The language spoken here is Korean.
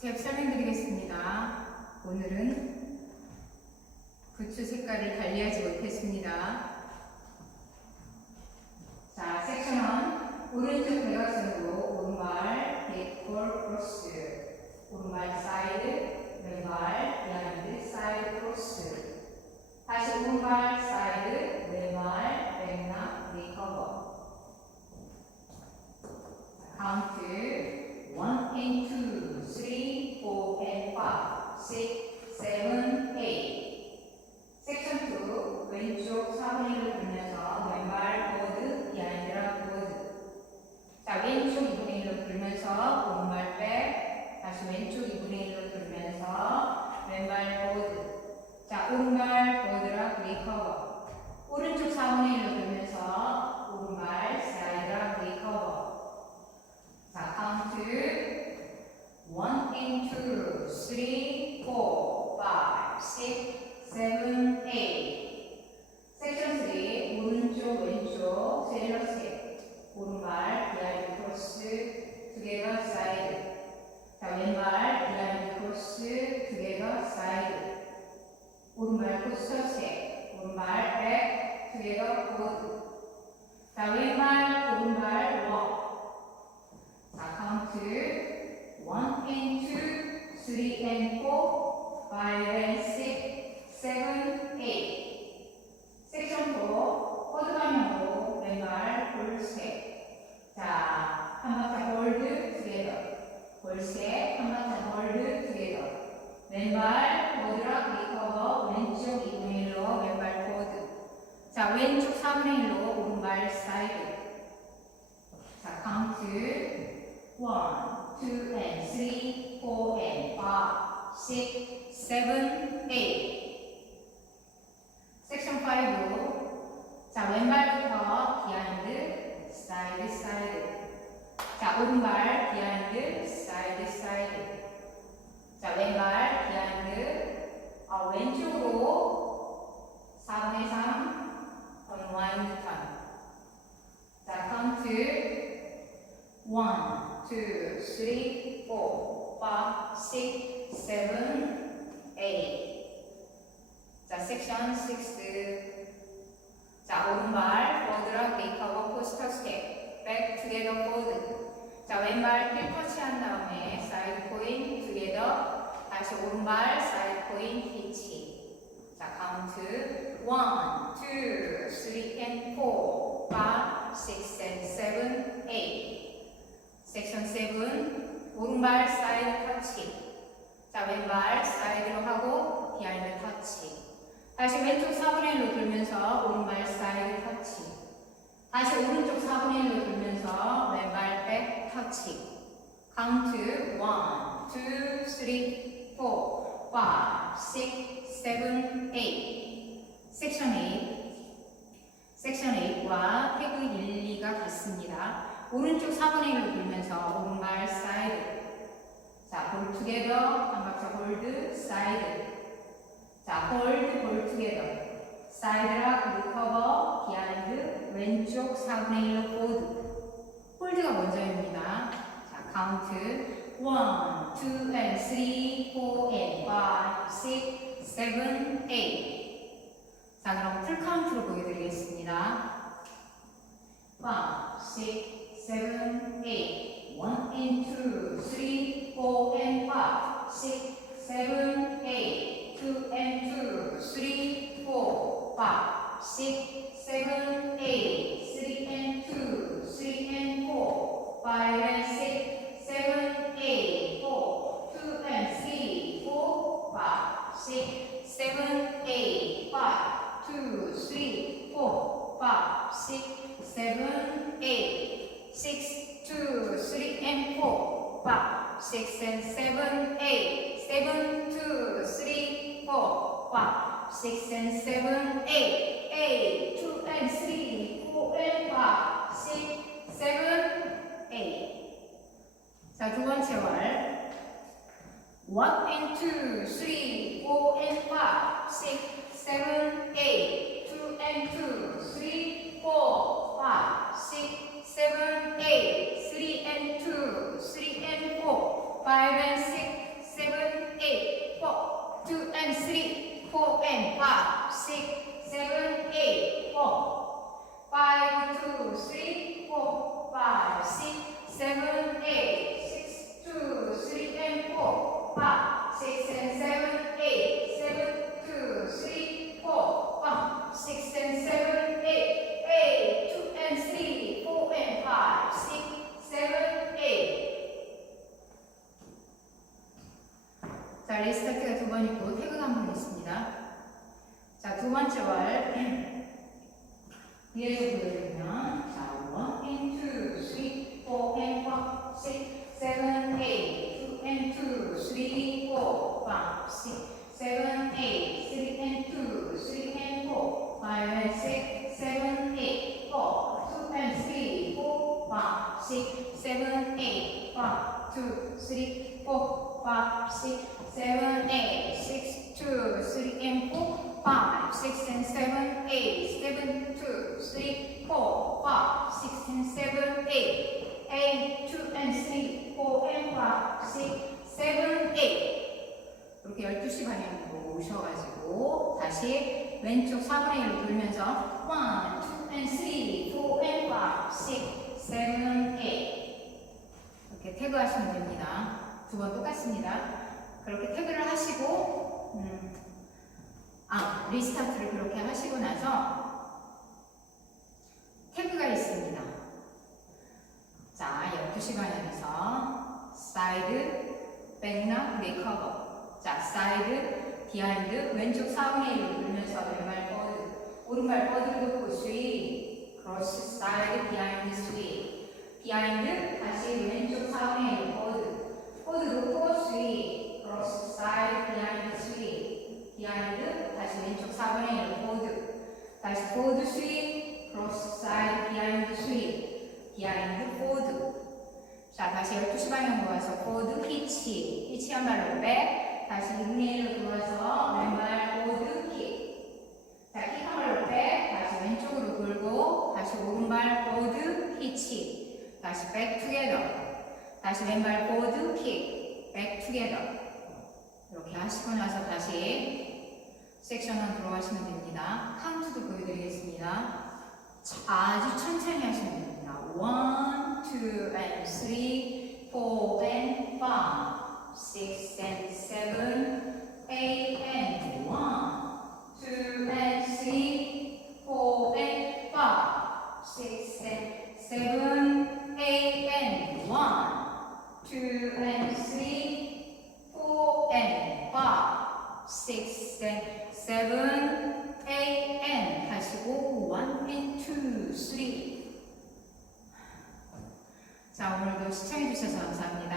스텝 설명드리겠습니다. 오늘은 부츠 색깔을 달리하지 못했습니다. 자, 섹션 1 오른쪽 대각선으로 오른발 백볼 크로스, 오른발 사이드, 왼발 비하인드 사이드 크로스, 다시 오른발 사이드, 왼발 백락 리커버. 카운트 1 and 2, 3, 4 and 5, 6, 7, 8. 섹션 2 왼쪽 4분의 1로 돌면서 왼발 포워드, 비하인드락 포워드. 자, 왼쪽 2분의 1로 돌면서 오른발 백, 다시 왼쪽 2분의 1로 돌면서 왼발 포워드. 자, 오른발 포워드락 리커버. 오른쪽 4분의 1로 돌면서 오른발 사이드락 리커버. 자, 카운트 1 and 2, 3, 4, 5, 6, 7, 8. 섹션 3 오른쪽 왼쪽 셀러 스텝, 오른발 비하인드 크로스 투게더 사이드. 자, 왼발 비하인드 크로스 투게더 사이드. 오른발 코스터 스텝, 오른발 백 투게더 포워드. 자, 왼발 오른발 워. 자, 카운트 1 and 2, 3 and 4, 5 and 6, 7, 8. 섹션 4 코드 방향으로 왼발 볼 스텝. 자, 한 박자 홀드 투게더, 볼 스텝, 한 박자 홀드 투게더. 왼발 포워드락 리커버, 왼쪽 2분의 1로 왼발 포워드. 자, 왼쪽 4분의 1로 오른발 사이드. 자, 카운트 1, 2 and 3, 4 and 5, 6, 7, 8. 섹션 5. 자, 왼발부터 비하인드, 사이드, 사이드. 자, 오른발 비하인드, 사이드, 사이드. 자, 왼발 비하인드, 왼쪽으로 4분의 3, 언와인드 턴. 자, 카운트 1, 2, 3, 4, 5, 6, 7, 8. 자, 섹션 6. 자, 오른발 포워드락 리커버 코스터 스텝, 백 투게더 포워드. 자, 왼발 힐 터치한 다음에 사이드 포인 투게더, 다시 오른발 사이드 포인 히치. 자, 카운트 1, 2, 3 and 4, 5, 6 and 7, 8. 섹션 7 오른발 사이드 터치. 자, 왼발 사이드로 하고 비하인드 터치. 다시 왼쪽 4분의 1로 돌면서 오른발 사이드 터치. 다시 오른쪽 4분의 1로 돌면서 왼발 백 터치. 카운트 1, 2, 3, 4, 5, 6, 7, 8. 섹션 8. 섹션 8과 태그 1, 2가 같습니다. 오른쪽 4분의 1로 돌면서 오른발 사이드. 자, 볼 투게더, 한 박자 홀드, 사이드. 자, 홀드, 볼 투게더. 사이드락, 리커버, 비하인드, 왼쪽 4분의 1로 포워드. 홀드가 먼저입니다. 자, 카운트 1, 2 and 3, 4 and 5, 6, 7, 8. 자, 그럼 풀 카운트로 보여드리겠습니다. 5, 6, 7, 8. 1 and 2, 3, 4 and 5, 6, 7, 8. 2 and 2, 3, 4, 5, 6, 7, 8. 3 and 2, 3 and 4, 5 and 6, 7, 8. 4, 2 and 3, 4, 5, 6, 7, 8. 5, 2, 3, 4, 5, 6, 7, 8. 6, 2, 3 and 4, 5, 6 and 7, 8. 7, 2, 3, 4, 5, 6 and 7, 8. 8, 2 and 3, 4 and 5, 6, 7, 8. 자, 두 번째 월. 1 and 2, 3, 4 and 5, 6, 7, 8. 2 and 2, 3, 4, 5, 6, 7, 8. 3 and 2, 3 and 4, 5 and 6, 보여드리면 자, 1 and 2, 3, 4 and 5, 6, 7, 8, 2 and 2, 3, 4, 5, 6, 7, 8, 3 and 2, 3 and 4, 5 and 6, 7, 8, 4, 2 and 3, 4, 5, 6, 7, 8, 5, 2, 3, 4, 5, 6, 7, 8, 6, 2, 3 and 4, 5, 6 and 7, 8, 7, 2, 3, 4, 5, 6 and 7, 8, 8, 2 and 3, 4 and 5, 6, 7, 8 이렇게 12시 방향으로 오셔가지고 다시 왼쪽 4분의 1로 돌면서 1, 2 and 3, 4 and 5, 6, 7, 8 이렇게 태그하시면 됩니다. 두 번 똑같습니다. 그렇게 태그를 하시고 리스타트를 그렇게 하시고 나서 태그가 있습니다. 자, 12시 방향에서 사이드, 백락, 리커버. 자, 사이드, 비하인드, 왼쪽 4분의 1로 돌면서 왼발 버드, 오른발 버드를 놓고 스윗, 크로스, 사이드, 비하인드, 스윗. 비하인드, 다시 왼쪽 4분의 1 버드, 버드 놓고 스윗, 크로스, 사이드, 비하인드, 스윗. 비하인드, 다시 왼쪽 4분의 1 보드, 다시 보드 스윗, 크로스 사이드 비하인드 스윗, 비하인드 보드. 자, 다시 12시 방향으로 와서 보드 히치, 히치 한 발로 백, 다시 2분의 1로 돌아서 왼발 보드 킥. 자, 킥 한 발로 백, 다시 왼쪽으로 돌고, 다시 오른발 보드 히치, 다시 백 투게더, 다시 왼발 보드 킥, 백 투게더. 이렇게 하시고 나서 다시 섹션으로 들어가시면 됩니다. 카운트도 보여드리겠습니다. 아주 천천히 하시면 됩니다. 1, 2 and 3, 4 and 5, 6 and 7, 8 and 1, 2 and 3, 4 and 5, 6 and 7, 8 and 1, 2 and 3, 4 and 5, 6 and 7, 8 and 하시고 1 and 2, 3. 자, 오늘도 시청해주셔서 감사합니다.